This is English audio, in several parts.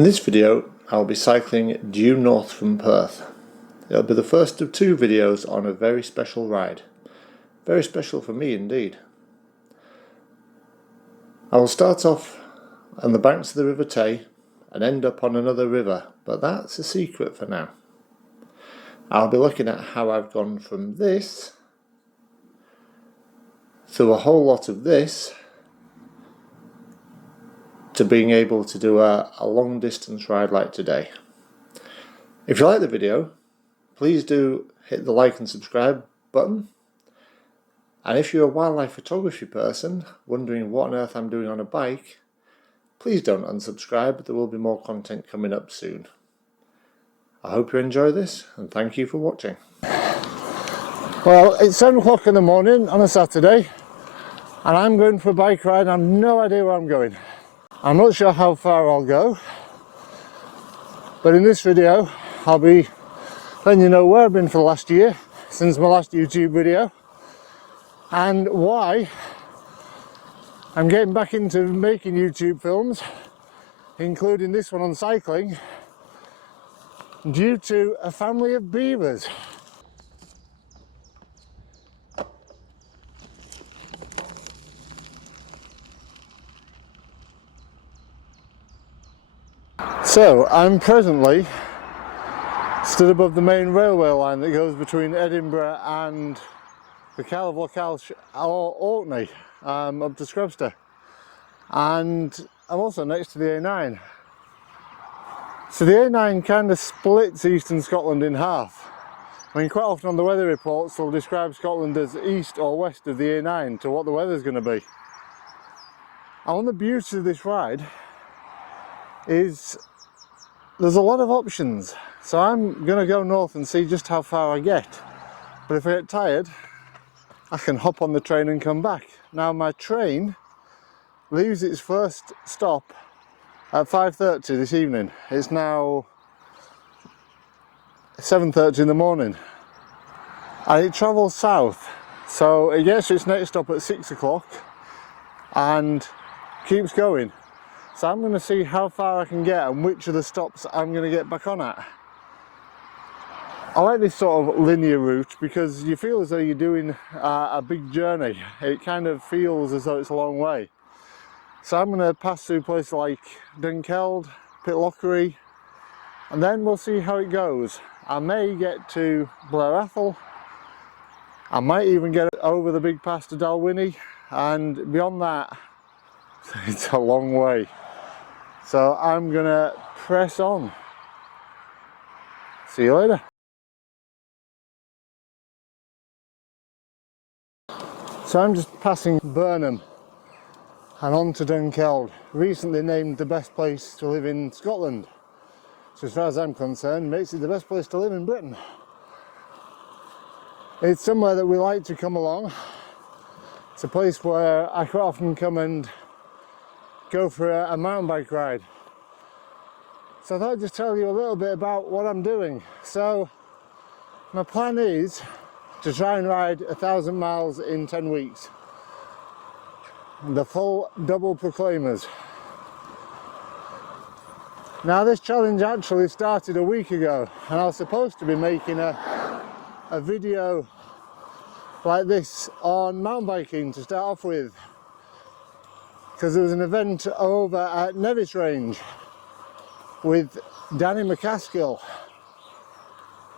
In this video, I'll be cycling due north from Perth. It'll be the first of two videos on a very special ride. Very special for me indeed. I will start off on the banks of the River Tay and end up on another river, but that's a secret for now. I'll be looking at how I've gone from this through a whole lot of this to being able to do a long distance ride like today. If you like the video, please do hit the like and subscribe button. And if you're a wildlife photography person wondering what on earth I'm doing on a bike, please don't unsubscribe. There will be more content coming up soon. I hope you enjoy this and thank you for watching. Well, it's 7 o'clock in the morning on a Saturday and I'm going for a bike ride. I have no idea where I'm going. I'm not sure how far I'll go, but in this video I'll be letting you know where I've been for the last year since my last YouTube video and why I'm getting back into making YouTube films, including this one on cycling, due to a family of beavers. So I'm presently stood above the main railway line that goes between Edinburgh and the Cal of Locale or Orkney up to Scrubster, and I'm also next to the A9. So the A9 kind of splits eastern Scotland in half. I mean, quite often on the weather reports they'll describe Scotland as east or west of the A9 to what the weather's going to be. And one of the beauties of this ride is there's a lot of options. So I'm going to go north and see just how far I get. But if I get tired, I can hop on the train and come back. Now my train leaves its first stop at 5:30 this evening. It's now 7:30 in the morning. And it travels south. So it gets to its next stop at 6 o'clock and keeps going. So I'm going to see how far I can get and which of the stops I'm going to get back on at. I like this sort of linear route because you feel as though you're doing a big journey. It kind of feels as though it's a long way. So I'm going to pass through places like Dunkeld, Pitlochry, and then we'll see how it goes. I may get to Blair Athol. I might even get over the big pass to Dalwhinnie, and beyond that, it's a long way. So I'm gonna press on. See you later. So I'm just passing Burnham and on to Dunkeld, recently named the best place to live in Scotland. So as far as I'm concerned, makes it the best place to live in Britain. It's somewhere that we like to come along. It's a place where I quite often come and go for a mountain bike ride. So I thought I'd just tell you a little bit about what I'm doing. So my plan is to try and ride 1,000 miles in 10 weeks. The full double proclaimers. Now this challenge actually started a week ago and I was supposed to be making a video like this on mountain biking to start off with, because there was an event over at Nevis Range with Danny McCaskill,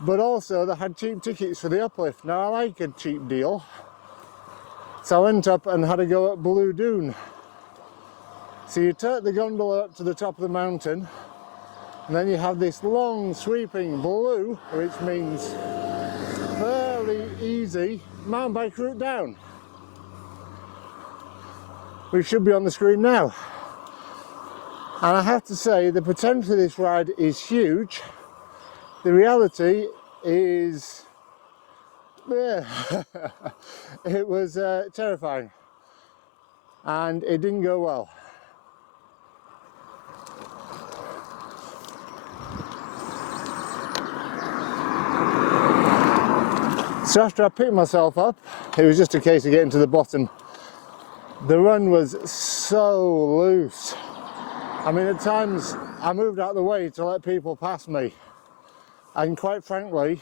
but also they had cheap tickets for the uplift. Now I like a cheap deal, so I went up and had a go at Blue Dune. So you take the gondola up to the top of the mountain and then you have this long sweeping blue, which means fairly easy mountain bike route down, which should be on the screen now. And I have to say the potential of this ride is huge. The reality is, yeah, it was terrifying and it didn't go well. So after I picked myself up, it was just a case of getting to the bottom. The run was so loose. I mean, at times I moved out of the way to let people pass me, and quite frankly,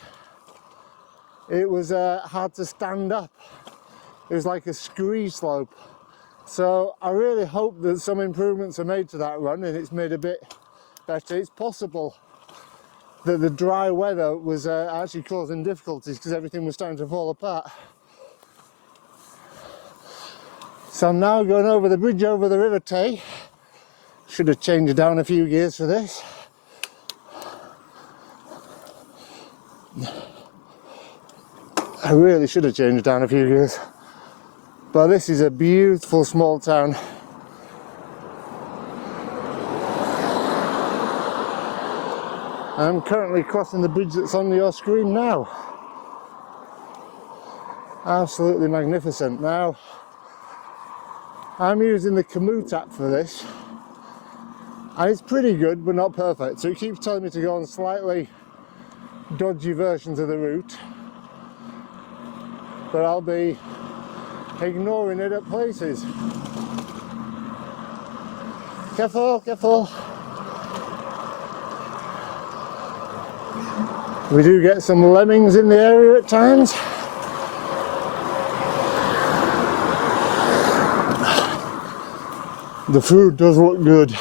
it was hard to stand up. It was like a scree slope. So I really hope that some improvements are made to that run and it's made a bit better. It's possible that the dry weather was actually causing difficulties because everything was starting to fall apart. So I'm now going over the bridge over the River Tay. Should have changed down a few gears for this. I really should have changed down a few gears. But this is a beautiful small town. I'm currently crossing the bridge that's on your screen now. Absolutely magnificent. Now, I'm using the Komoot app for this, and it's pretty good but not perfect, so it keeps telling me to go on slightly dodgy versions of the route, but I'll be ignoring it at places. Careful, careful. We do get some lemmings in the area at times. The food does look good.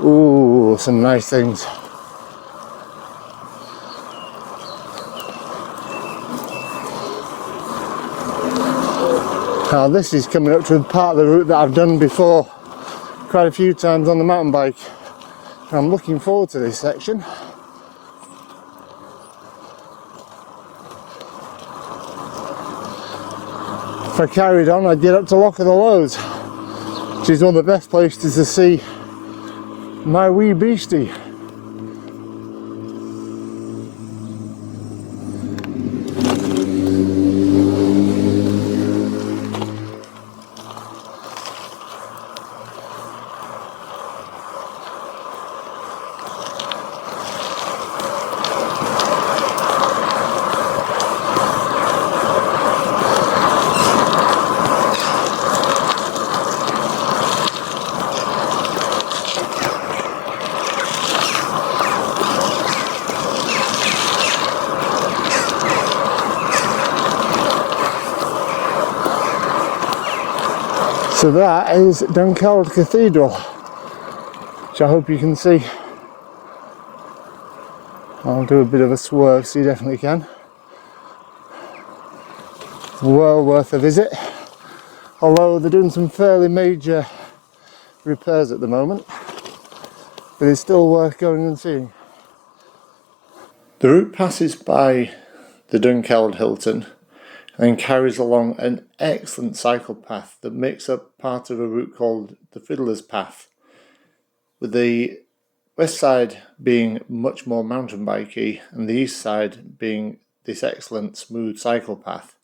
Ooh, some nice things. Now this is coming up to a part of the route that I've done before quite a few times on the mountain bike. And I'm looking forward to this section. If I carried on, I'd get up to Loch of the Lows, which is one of the best places to see my wee beastie. So that is Dunkeld Cathedral, which I hope you can see. I'll do a bit of a swerve so you definitely can. Well worth a visit, although they're doing some fairly major repairs at the moment, but it's still worth going and seeing. The route passes by the Dunkeld Hilton and then carries along an excellent cycle path that makes up part of a route called the Fiddler's Path, with the west side being much more mountain bikey and the east side being this excellent smooth cycle path.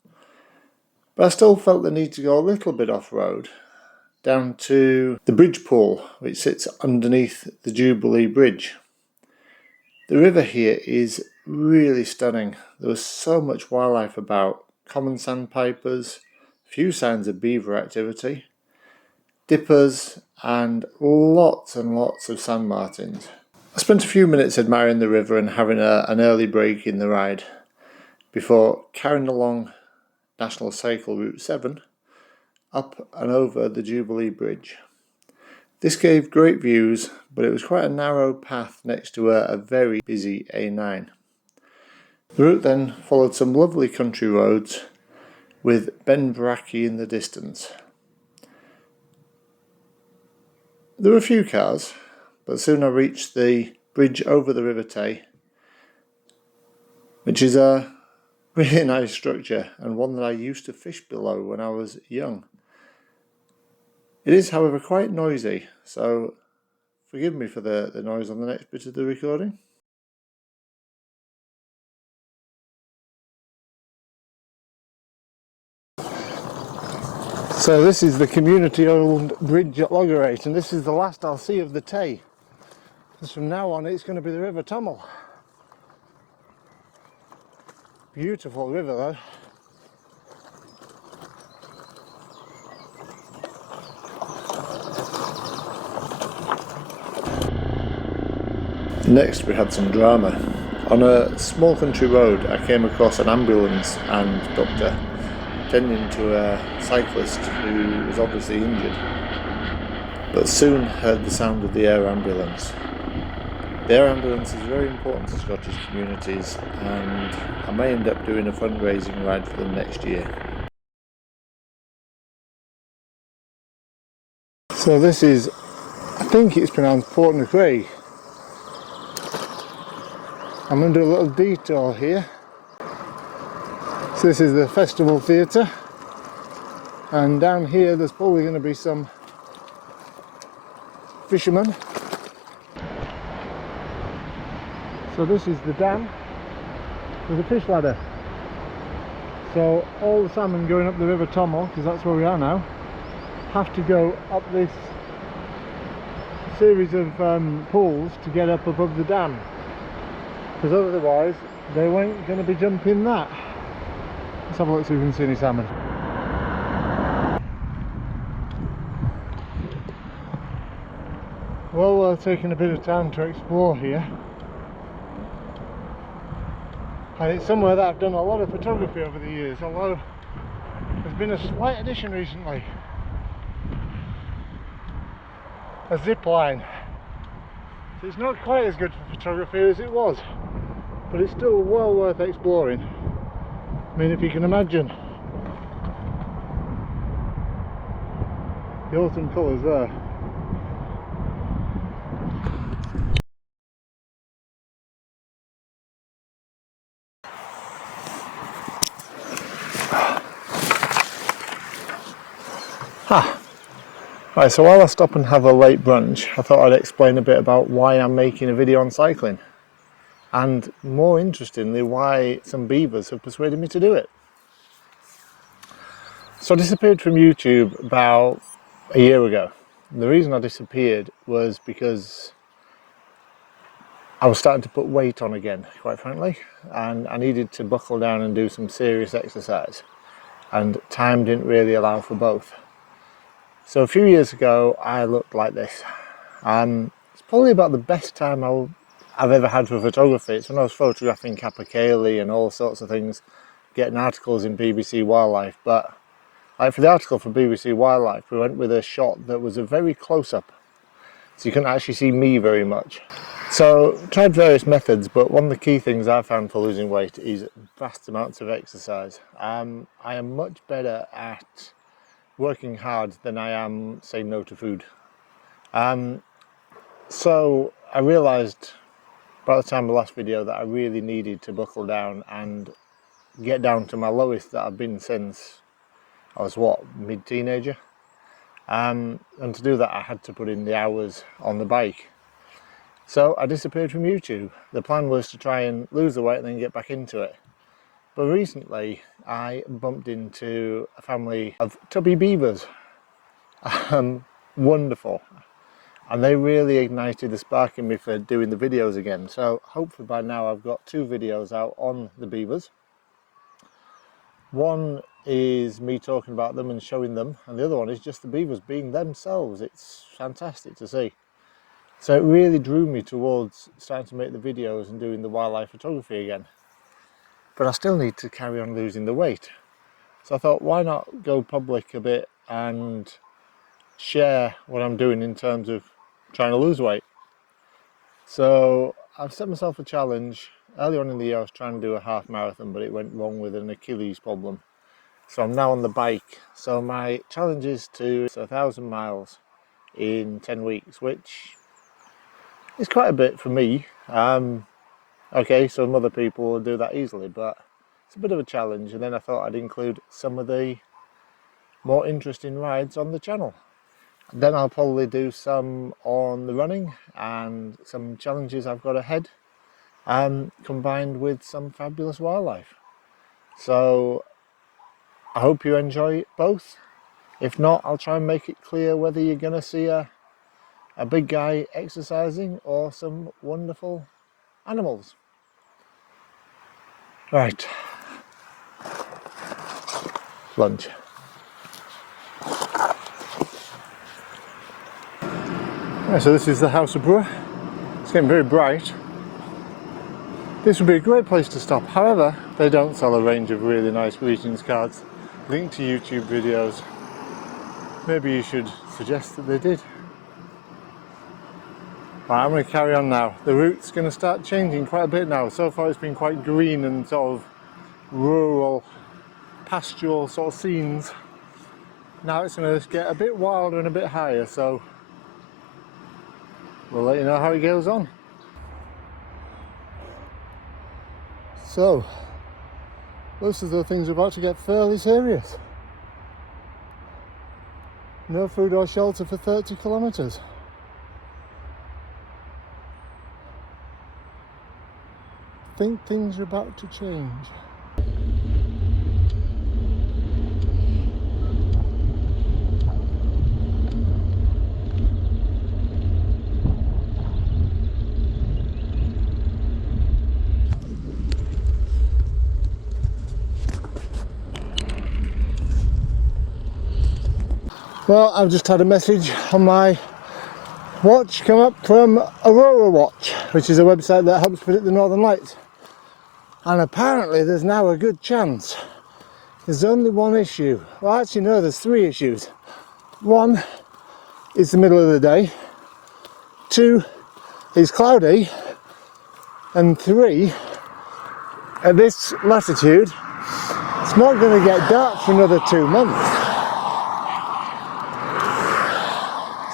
But I still felt the need to go a little bit off-road, down to the bridge pool which sits underneath the Jubilee Bridge. The river here is really stunning. There was so much wildlife about. Common sandpipers, a few signs of beaver activity, dippers, and lots of sand martins. I spent a few minutes admiring the river and having an early break in the ride before carrying along National Cycle Route 7 up and over the Jubilee Bridge. This gave great views, but it was quite a narrow path next to a very busy A9. The route then followed some lovely country roads with Benverachy in the distance. There were a few cars, but soon I reached the bridge over the River Tay, which is a really nice structure and one that I used to fish below when I was young. It is, however, quite noisy, so forgive me for the noise on the next bit of the recording. So this is the community-owned bridge at Loggerate, and this is the last I'll see of the Tay. Because from now on it's going to be the River Tummel. Beautiful river though. Next we had some drama. On a small country road I came across an ambulance and doctor tending to a cyclist who was obviously injured, but soon heard the sound of the air ambulance. The air ambulance is very important to Scottish communities, and I may end up doing a fundraising ride for them next year. So this is, I think it's pronounced Portnacraig. I'm going to do a little detour here. So this is the Festival Theatre, and down here there's probably going to be some fishermen. So this is the dam with a fish ladder. So all the salmon going up the River Tommel, because that's where we are now, have to go up this series of pools to get up above the dam, because otherwise they weren't going to be jumping that. Let's have a look, see if we can see any salmon. Well, we're taking a bit of time to explore here, and it's somewhere that I've done a lot of photography over the years, although there's been a slight addition recently. A zip line. So it's not quite as good for photography as it was, but it's still well worth exploring. I mean, if you can imagine the autumn colours there. Right, so while I stop and have a late brunch, I thought I'd explain a bit about why I'm making a video on cycling, and more interestingly why some beavers have persuaded me to do it. So I disappeared from YouTube about a year ago. The reason I disappeared was because I was starting to put weight on again, quite frankly, and I needed to buckle down and do some serious exercise, and time didn't really allow for both. So a few years ago I looked like this. It's probably about the best time I've ever had for photography. It's when I was photographing capercaillie and all sorts of things, getting articles in BBC Wildlife. But like for the article for BBC Wildlife, we went with a shot that was a very close-up, so you couldn't actually see me very much. So tried various methods, but one of the key things I found for losing weight is vast amounts of exercise. I am much better at working hard than I am saying no to food. So I realised by the time of the last video that I really needed to buckle down and get down to my lowest that I've been since I was mid-teenager. And to do that I had to put in the hours on the bike. So I disappeared from YouTube. The plan was to try and lose the weight and then get back into it. But recently I bumped into a family of tubby beavers. Wonderful. And they really ignited the spark in me for doing the videos again. So hopefully by now I've got 2 videos out on the beavers. One is me talking about them and showing them, and the other one is just the beavers being themselves. It's fantastic to see. So it really drew me towards starting to make the videos and doing the wildlife photography again. But I still need to carry on losing the weight. So I thought, why not go public a bit and share what I'm doing in terms of trying to lose weight. So I've set myself a challenge. Early on in the year I was trying to do a half marathon, but it went wrong with an Achilles problem. So I'm now on the bike. So my challenge is to 1,000 miles in 10 weeks, which is quite a bit for me. Okay, some other people will do that easily, but it's a bit of a challenge. And then I thought I'd include some of the more interesting rides on the channel. Then I'll probably do some on the running and some challenges I've got ahead, combined with some fabulous wildlife. So I hope you enjoy both. If not, I'll try and make it clear whether you're going to see a big guy exercising or some wonderful animals. Right, lunch. Right, so this is the House of Brewer. It's getting very bright. This would be a great place to stop. However, they don't sell a range of really nice greetings cards linked to YouTube videos. Maybe you should suggest that they did. Right, I'm going to carry on now. The route's going to start changing quite a bit now. So far it's been quite green and sort of rural, pastoral sort of scenes. Now it's going to get a bit wilder and a bit higher, so we'll let you know how it goes on. So, looks as though things are about to get fairly serious. No food or shelter for 30 kilometres. I think things are about to change. Well, I've just had a message on my watch come up from Aurora Watch, which is a website that helps predict the Northern Lights. And apparently there's now a good chance. There's only one issue. Well, actually no, there's three issues. One, it's the middle of the day. Two, it's cloudy. And three, at this latitude, it's not going to get dark for another 2 months.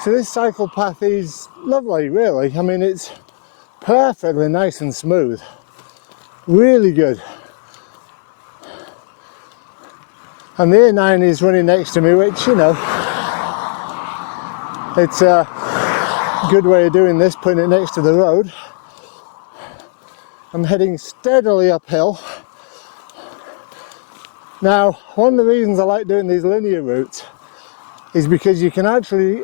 So this cycle path is lovely, really. I mean, it's perfectly nice and smooth. Really good. And the A9 is running next to me, which, you know, it's a good way of doing this, putting it next to the road. I'm heading steadily uphill. Now, one of the reasons I like doing these linear routes is because you can actually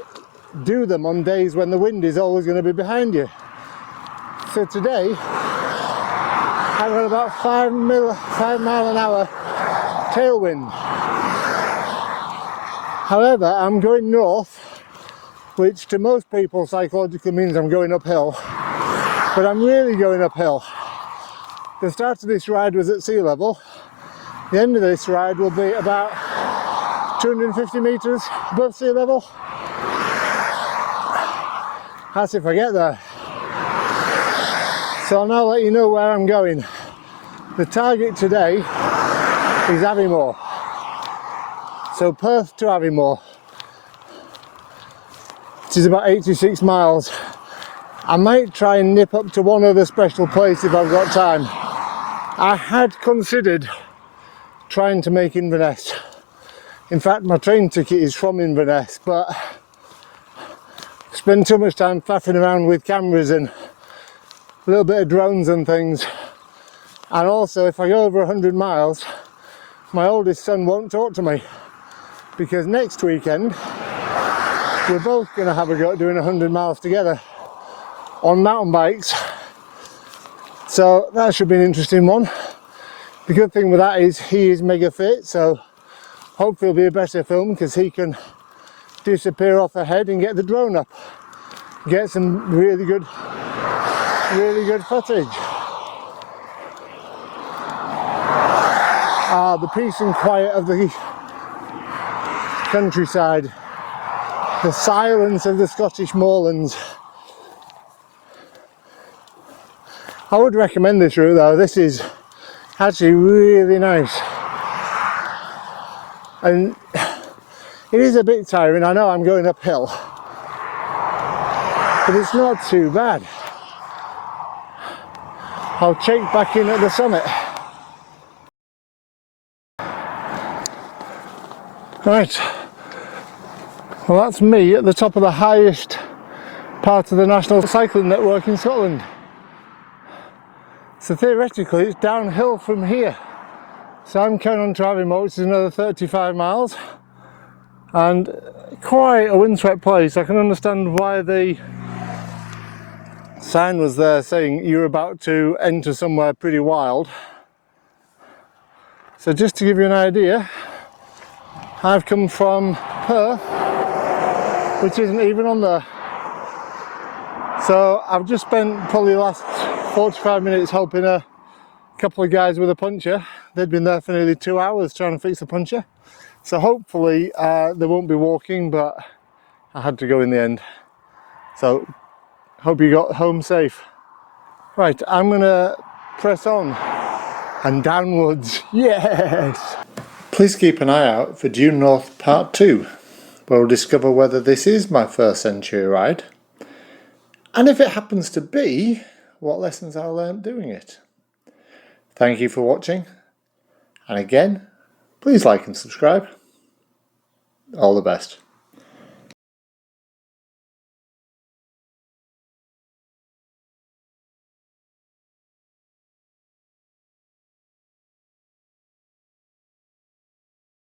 do them on days when the wind is always going to be behind you. So today I've got about 5 mile an hour tailwind. However, I'm going north, which to most people psychologically means I'm going uphill, but I'm really going uphill. The start of this ride was at sea level. The end of this ride will be about 250 metres above sea level. That's if I get there. So I'll now let you know where I'm going. The target today is Aviemore. So Perth to Aviemore, which is about 86 miles. I might try and nip up to one other special place if I've got time. I had considered trying to make Inverness. In fact, my train ticket is from Inverness, but spend too much time faffing around with cameras and a little bit of drones and things. And also, if I go over 100 miles, my oldest son won't talk to me, because next weekend we're both going to have a go at doing 100 miles together on mountain bikes. So that should be an interesting one. The good thing with that is he is mega fit, so hopefully it'll be a better film because he can disappear off ahead and get the drone up, get some really good footage. The peace and quiet of the countryside, the silence of the Scottish moorlands. I would recommend this route though. This is actually really nice, and it is a bit tiring. I know I'm going uphill, but it's not too bad. I'll check back in at the summit. Right, well that's me at the top of the highest part of the National Cycling Network in Scotland. So theoretically it's downhill from here. So I'm coming on to Aviemore, which is another 35 miles. And quite a windswept place. I can understand why the sign was there saying you're about to enter somewhere pretty wild. So just to give you an idea, I've come from Perth, which isn't even on the So I've just spent probably the last 45 minutes helping a couple of guys with a puncture. They'd been there for nearly 2 hours trying to fix a puncture. So hopefully they won't be walking, but I had to go in the end. So hope you got home safe. Right, I'm gonna press on and downwards. Yes! Please keep an eye out for Due North Part 2, where we'll discover whether this is my first century ride, and if it happens to be, what lessons I learned doing it. Thank you for watching, and again, please like and subscribe. All the best.